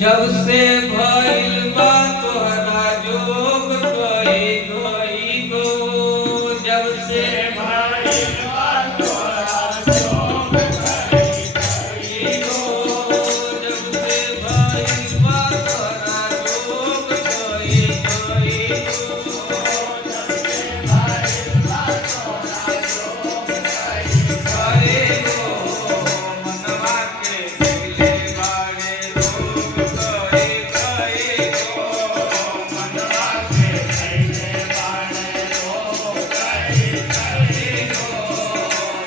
जब से भइल बा तोहरा जोग कई गई गो, जब से भइल बा तोहरा जोग कई गई गो, जब से भइल बा तोहरा जोग कई गई गो, जब से भइल बा तोहरा जोग कई गई गो, मनवा के दिले बाड़े रोग कई गई गो, मनवा के दिले बाड़े रोग कई गई गो,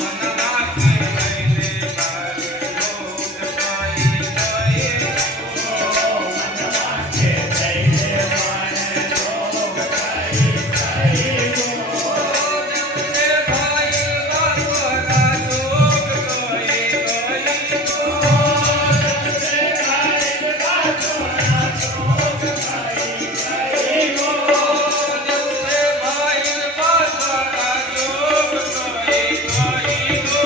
मनवा के दिले बाड़े रोग कई गई गो, मनवा के दिले बाड़े रोग कई गई गो, जब से भइल बा तोहरा जोग कई गई गो, जब से भइल बा तोहरा जोग कई गई गो, जब से भइल बा तोहरा जोग कई गई गो,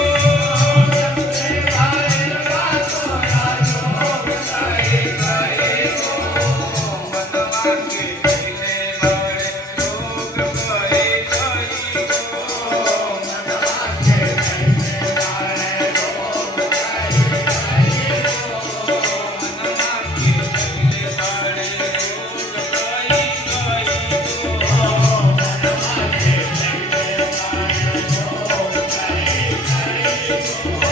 जब से भइल बा तोहरा जोग कई गई गो, मनवा के दिले बाड़े रोग कई गई गो, मनवा के दिले बाड़े रोग कई गई गो, मनवा के दिले बाड़े रोग कई गई गो, मनवा के दिले बाड़े रोग कई गई गो,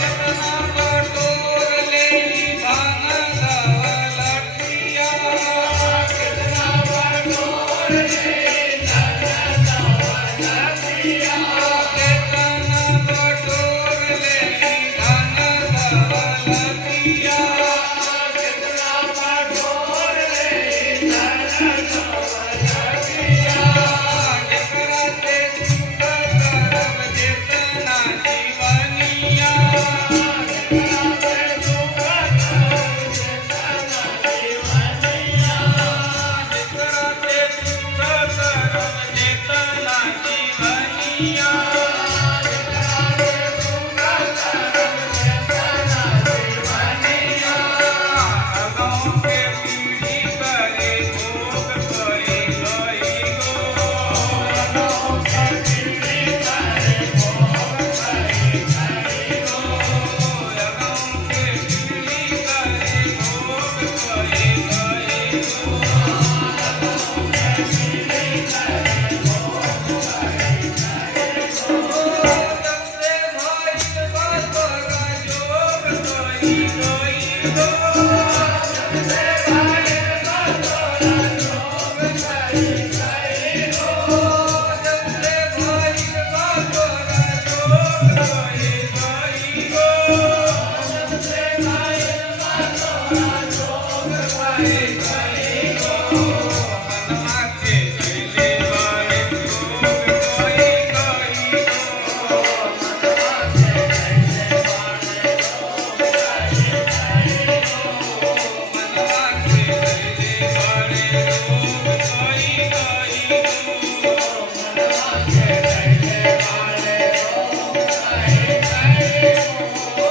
कितना बटोर लेली भांग दौलतिया, कितना बटोर लेली धन दौलतिया, कितना बटोर लेली धन दौलतिया, कितना बटोर लेली धन दौलतिया, जेकरा से सुख करब जेतना जीवनिया, जेकरा से सुख करब जेतना जीवनिया, जेकरा से सुख करब जेतना जीवनिया, जेकरा से सुख करब जेतना जीवनिया, अगौं के पीढ़ी करे भोग कई गई गो, अगौं के पीढ़ी करे भोग कई गई गो, अगौं के पीढ़ी करे भोग कई गई गो, अगौं के पीढ़ी करे भोग कई गई गो, जब से भइल बा तोहरा जोग कई गई गो, जब से भइल बा तोहरा जोग कई गई गो, जब से भइल बा तोहरा जोग कई गई गो, जब से भइल बा तोहरा जोग कई गई गो, मनवा के दिले बाड़े रोग कई गई गो, मनवा के दिले बाड़े रोग कई गई गो, मनवा के दिले बाड़े रोग कई गई गो, मनवा के दिले बाड़े रोग कई गई गो,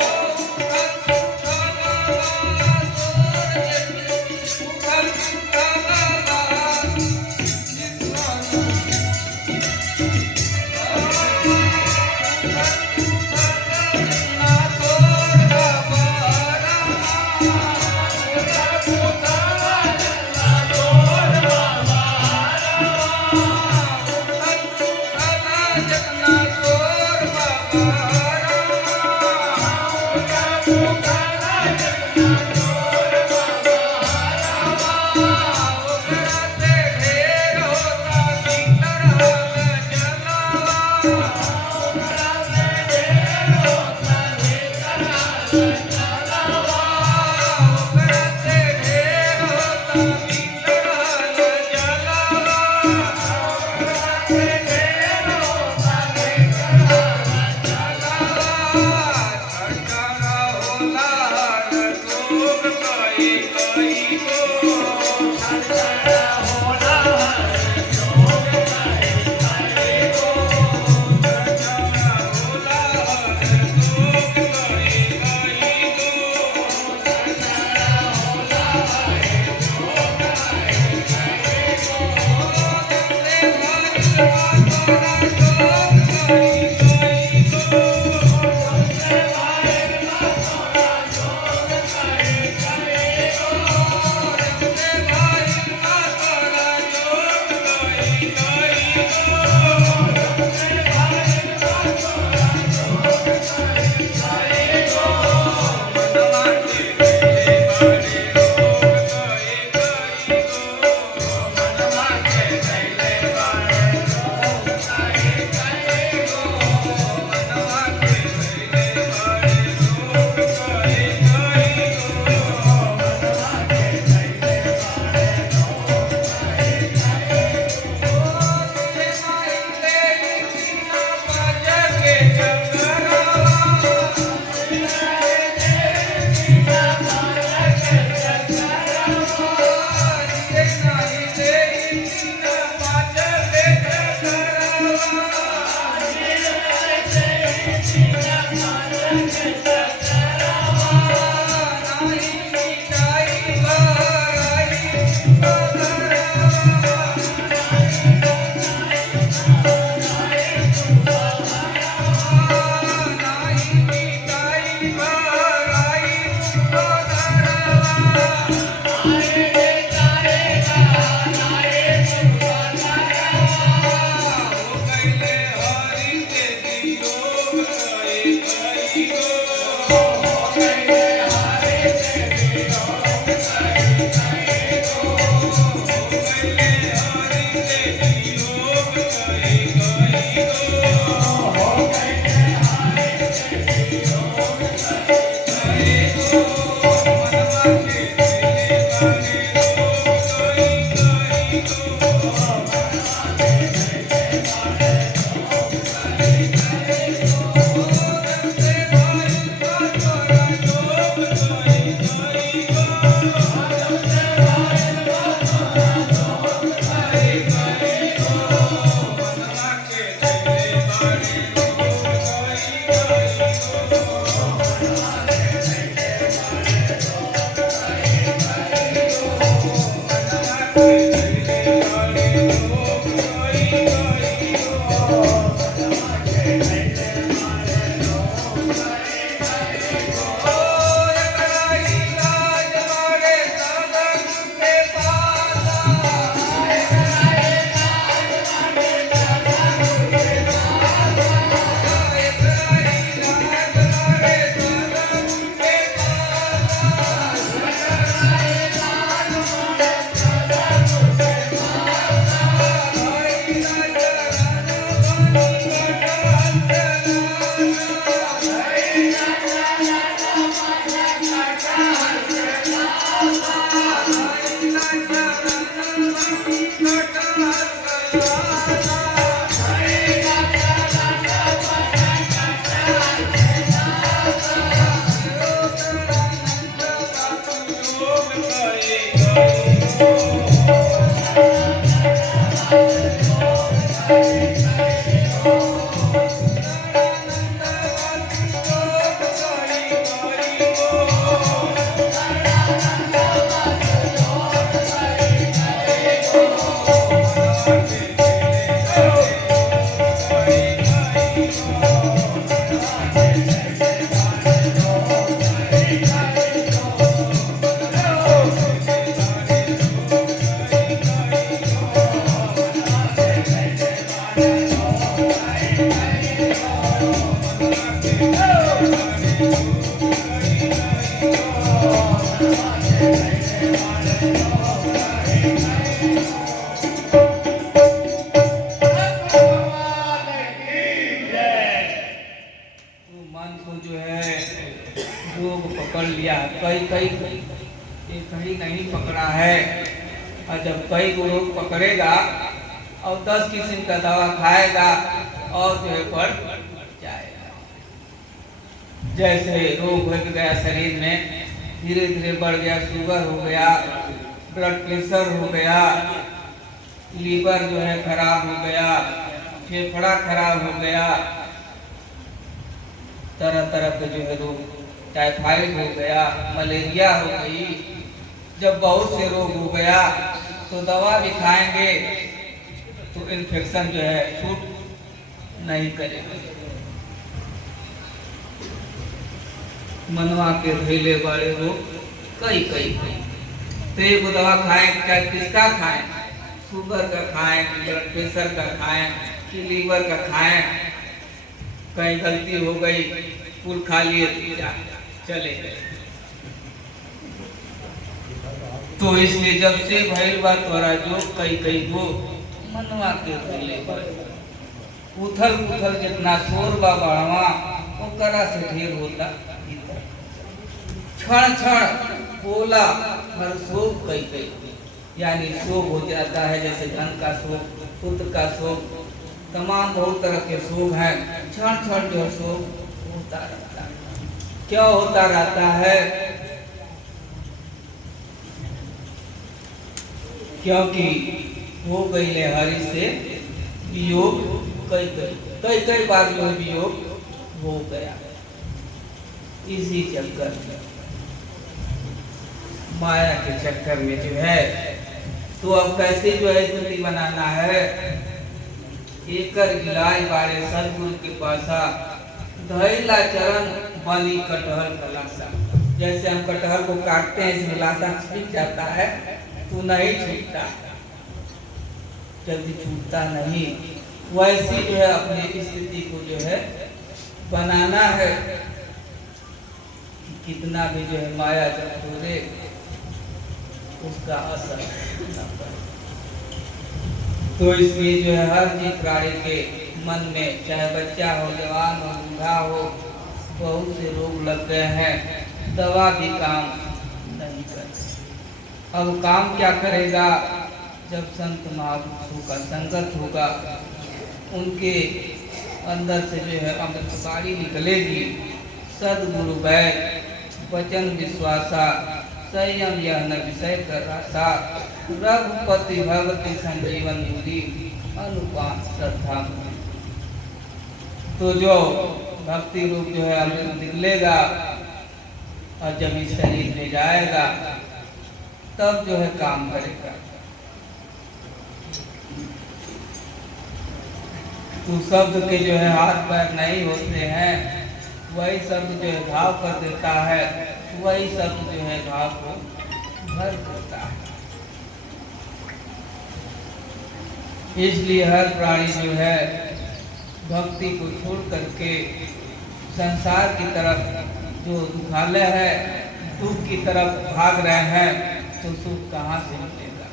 कई कई एक ही नहीं पकड़ा है। और जब कई को रोग पकड़ेगा और 10 किस्म का दवा खाएगा और जो है बढ़ जाएगा। जैसे रोग हो गया शरीर में, धीरे धीरे बढ़ गया, शुगर हो गया, ब्लड प्रेशर हो गया, लीवर जो है खराब हो गया, फेफड़ा खराब हो गया, तरह तरह के जो है रोग, टाइफाइड हो गया, मलेरिया हो गई। जब बहुत से रोग हो गया तो दवा भी खाएंगे तो इन्फेक्शन जो है छूट नहीं करेगा। मनवा के धैले वाले रोग कई कई तो एक दवा खाएं, चाहे किसका खाएं, शुगर का खाएं, ब्लड प्रेशर का खाएं, कि लीवर का खाएं, कहीं गलती हो गई फूल खा लिए चले गए। तो इसलिए जब से भइल बा तोरा जो कई कई गो मनवा के धैले उथल उथल जितना शोर बा बढ़वा ओकरा से ढेर होता क्षण क्षण बोला हर शोक कई कई, यानी शोक हो जाता है। जैसे धन का शोक, पुत्र का शोक, तमाम बहुत तरह के शोक हैं। क्षण क्षण जो शोक होता रहता है। क्या होता रहता है? क्योंकि हो गई ले हरि से वियोग कई कई बार जो वियोग हो गया। इसी चक्कर में, माया के चक्कर में जो है, तो अब कैसे जो है स्थिति बनाना है? एकर इलाज बारे सदगुरु के पासा धैला चरण बनी कटहल कलासा। जैसे हम कटहल को काटते हैं, इसमें लाशा छूट जाता है, तो नहीं छूटता, जल्दी छूटता नहीं। वैसी जो है अपनी स्थिति को जो है बनाना है। कितना भी जो है माया जब छोड़े उसका असर न पड़े। तो इसलिए जो है हर जीव प्राणी के मन में, चाहे बच्चा हो, जवान हो, बूढ़ा हो, बहुत से रोग लग गए हैं। दवा भी काम नहीं करे। अब काम क्या करेगा? जब संत महापुरुषों का संगत होगा, उनके अंदर से जो है अमृतवाणी निकलेगी। सदगुरु वैद वचन विश्वासा, संयम यह न विषय कर रासा, रघुपति भगति संजीवन मुनि, अनुपान श्रद्धा। तो जो भक्ति रूप जो है अमृत निकलेगा और जब इस शरीर में जाएगा तब जो है काम करेगा। तो शब्द के जो है हाथ पैर नहीं होते हैं, वही शब्द जो है घाव कर देता है, वही शब्द जो है घाव को भर देता है। इसलिए हर प्राणी जो है भक्ति को छोड़ करके संसार की तरफ जो दुखालय है, दुख की तरफ भाग रहे हैं, तो सुख कहाँ से मिलेगा?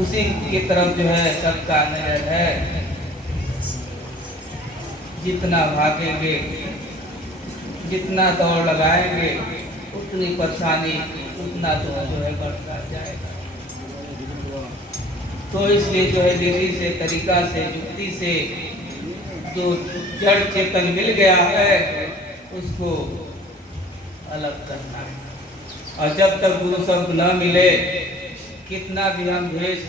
उसी की तरफ जो है सबका नजर है। जितना भागेंगे, जितना दौड़ लगाएंगे, उतनी परेशानी, उतना तो जो है बढ़ता जाएगा। तो इसलिए जो है विधि से, तरीका से, युक्ति से जो जड़ चेतन मिल गया है उसको अलग करना है। और जब तक गुरु शब्द न मिले, कितना भी हम भेष,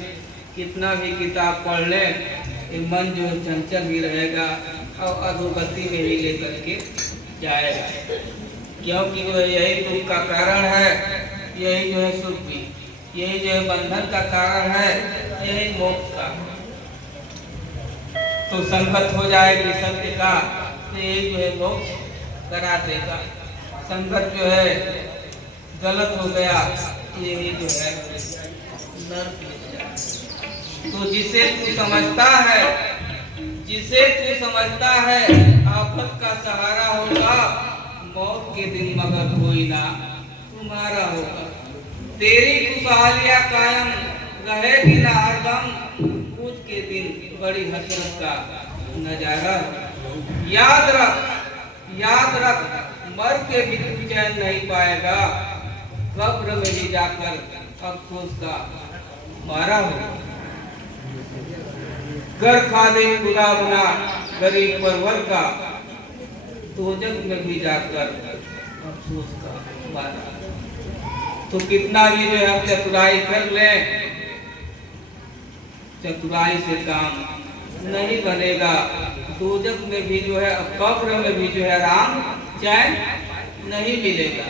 कितना भी किताब पढ़ लें, ये मन जो है चंचल ही रहेगा और अधोगति में ही लेकर के जाएगा। क्योंकि जो है यही दुख का कारण है, यही जो है सुख भी, यही जो है बंधन का कारण है, यही मोक्ष का। तो संगत हो जाएगी सत्य का, तो यही जो है मोक्ष करा देगा। संगत जो है गलत हो गया, यही जो है नरक ले जाएगा। तो जिसे तू समझता है, जिसे तू समझता है आफत का सहारा होगा, मौत के दिन मगर कोई ना तुम्हारा होगा। तेरी खुशहालियां कायम रहेगी ना हरदम, कुछ के दिन बड़ी हसरत का नजारा। याद रख, याद रख, मर के भी तू चैन नहीं पाएगा, कब्र में भी जाकर अफसोस का मारा हो। कर खा दे खुदा बना गरीब परवर का, दोजख में भी जाकर अफसोस का मारा। तो कितना भी जो है हम चतुराई कर लें, चतुराई से काम नहीं बनेगा। दोजख में भी जो है, कब्र में भी जो है आराम चैन नहीं मिलेगा।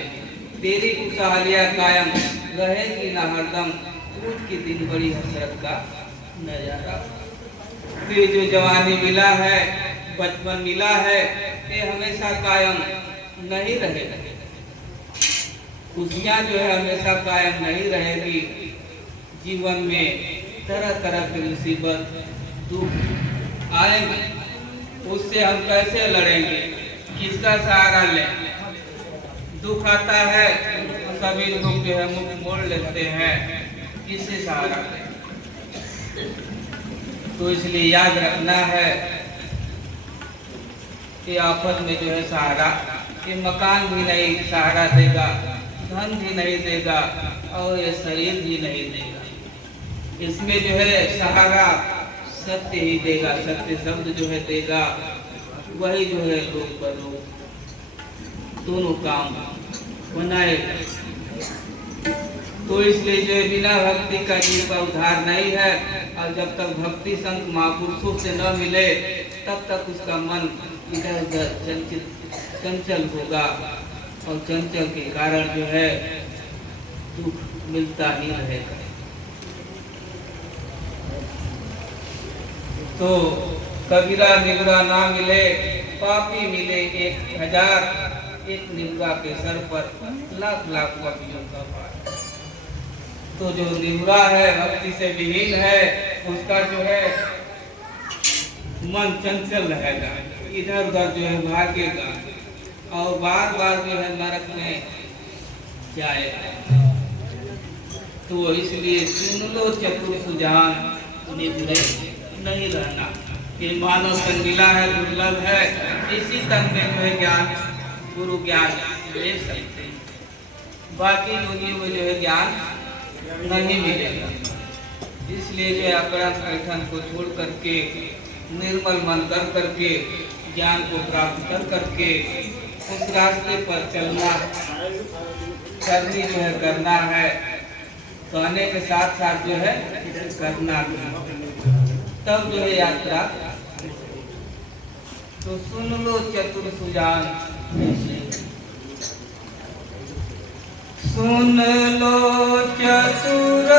तेरी खुशहालियां कायम रहेगी ना हरदम, कुछ के दिन बड़ी हसरत का नजारा। ये जो जवानी मिला है, बचपन मिला है, ये हमेशा कायम नहीं रहेगा। खुशियाँ जो है हमेशा कायम नहीं रहेगी। जीवन में तरह तरह की मुसीबत, दुख आएंगे, उससे हम कैसे लड़ेंगे? किसका सहारा लें? दुख आता है तो सभी लोग जो है मुख मोड़ लेते हैं, किससे सहारा लें? तो इसलिए याद रखना है कि आफत में जो है सहारा, ये मकान भी नहीं सहारा देगा, धन भी नहीं देगा और ये शरीर भी नहीं देगा। इसमें जो है सहारा सत्य ही देगा, सत्य शब्द जो है देगा, वही जो है लोग पर लोग दोनों काम बनाएगा। तो इसलिए जो है बिना भक्ति का जीव का उद्धार नहीं है। और जब तक भक्ति संत महापुरुषों से न मिले, तब तक उसका मन इधर उधर चंचल होगा और चंचल के कारण जो है दुख मिलता ही रहेगा। तो कबीरा निगरा ना मिले, पापी मिले 1000, एक निगरा के सर पर लाख लाख पापियों का भार। तो जो निगरा है, भक्ति से विहीन है, उसका जो है मन चंचल रहेगा, इधर उधर जो है भागेगा और बार बार जो है नरक में जाएगा। तो इसलिए सुन लो चतुर सुजान, निद्रे नहीं रहना। ये मानव तन मिला है, दुर्लभ है, इसी तन में जो है ज्ञान, गुरु ज्ञान ले सकते हैं। बाकी योगियों में जो है ज्ञान नहीं मिलेगा। इसलिए जो है अपराध पैठन को छोड़ करके निर्मल मन कर करके ज्ञान को प्राप्त कर करके उस रास्ते पर चलना, करनी जो है करना है, कहने के साथ साथ जो है करना भी, तब जो है यात्रा। तो सुन लो चतुर सुजान, सुन लो चतुर